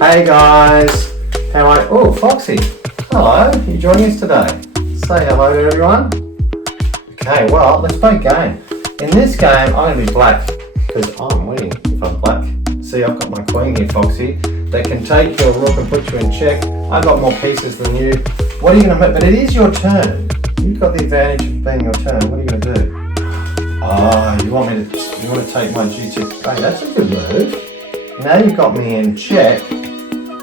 Hey guys, how are you? Oh, Foxy, hello, you joining us today? Say hello to everyone. Okay, well, let's play a game. In this game, I'm going to be black, because I'm winning if I'm black. See, I've got my queen here, Foxy, that can take your rook and put you in check. I've got more pieces than you. What are you going to make? But it is your turn. You've got the advantage of being your turn. What are you going to do? Oh, you want to take my g2? Hey, that's a good move. Now you've got me in check.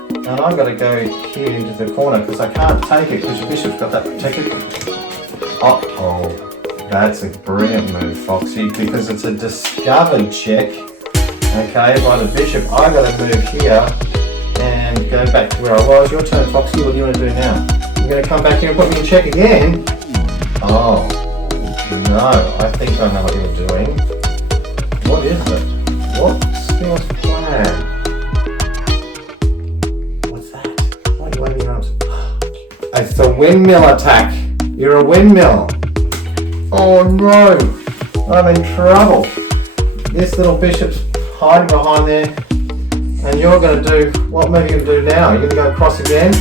And I've got to go here into the corner because I can't take it because your bishop's got that protected. Uh-oh. That's a brilliant move, Foxy, because it's a discovered check, okay, by the bishop. I've got to move here and go back to where I was. Your turn, Foxy. What do you want to do now? You're going to come back here and put me in check again? Oh, no. I think I know what you're doing. What is it? What's your plan? It's the windmill attack. You're a windmill. Oh no, I'm in trouble. This little bishop's hiding behind there, and you're going to do, what move are you going to do now? You're going to go across again,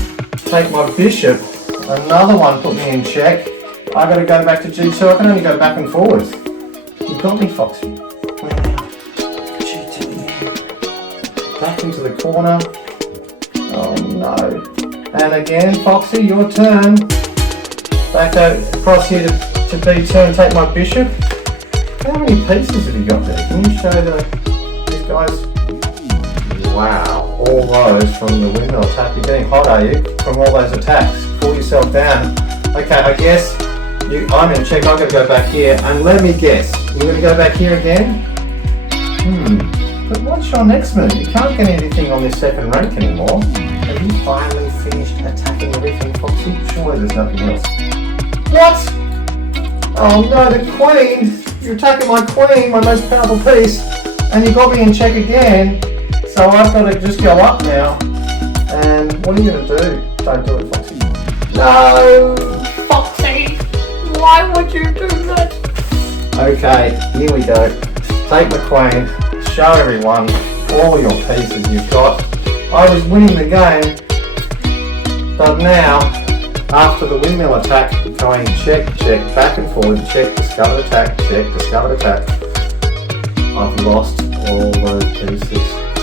take my bishop, another one, put me in check. I've got to go back to g2. I can only go back and forwards. You got me, Foxy. G2. Back into the corner. Oh no. And again, Foxy, your turn. Back out across here to b2 and take my bishop. How many pieces have you got there? Can you show these guys? Wow, all those from the windmill attack. You're getting hot, are you? From all those attacks. Cool yourself down. Okay, I guess I'm in check. I've got to go back here. And let me guess, you're going to go back here again? But what's your next move? You can't get anything on this second rank anymore. Have you finally finished attacking everything, Foxy? Surely there's nothing else. What? Oh no, the queen! You're attacking my queen, my most powerful piece, and you got me in check again. So I've got to just go up now. And what are you going to do? Don't do it, Foxy. No! Foxy, why would you do that? Okay, here we go. Take the queen. Show everyone all your pieces you've got. I was winning the game, but now, after the windmill attack, going check, check, back and forward, check, discovered attack, check, discovered attack, I've lost all those pieces.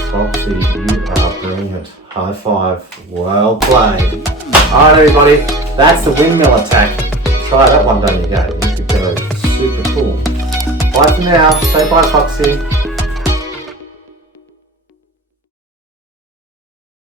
Foxy, you are brilliant. High five. Well played. Alright everybody, that's the windmill attack. Try that one down your game. You could get a super cool. Bye for now. Say bye, Foxy.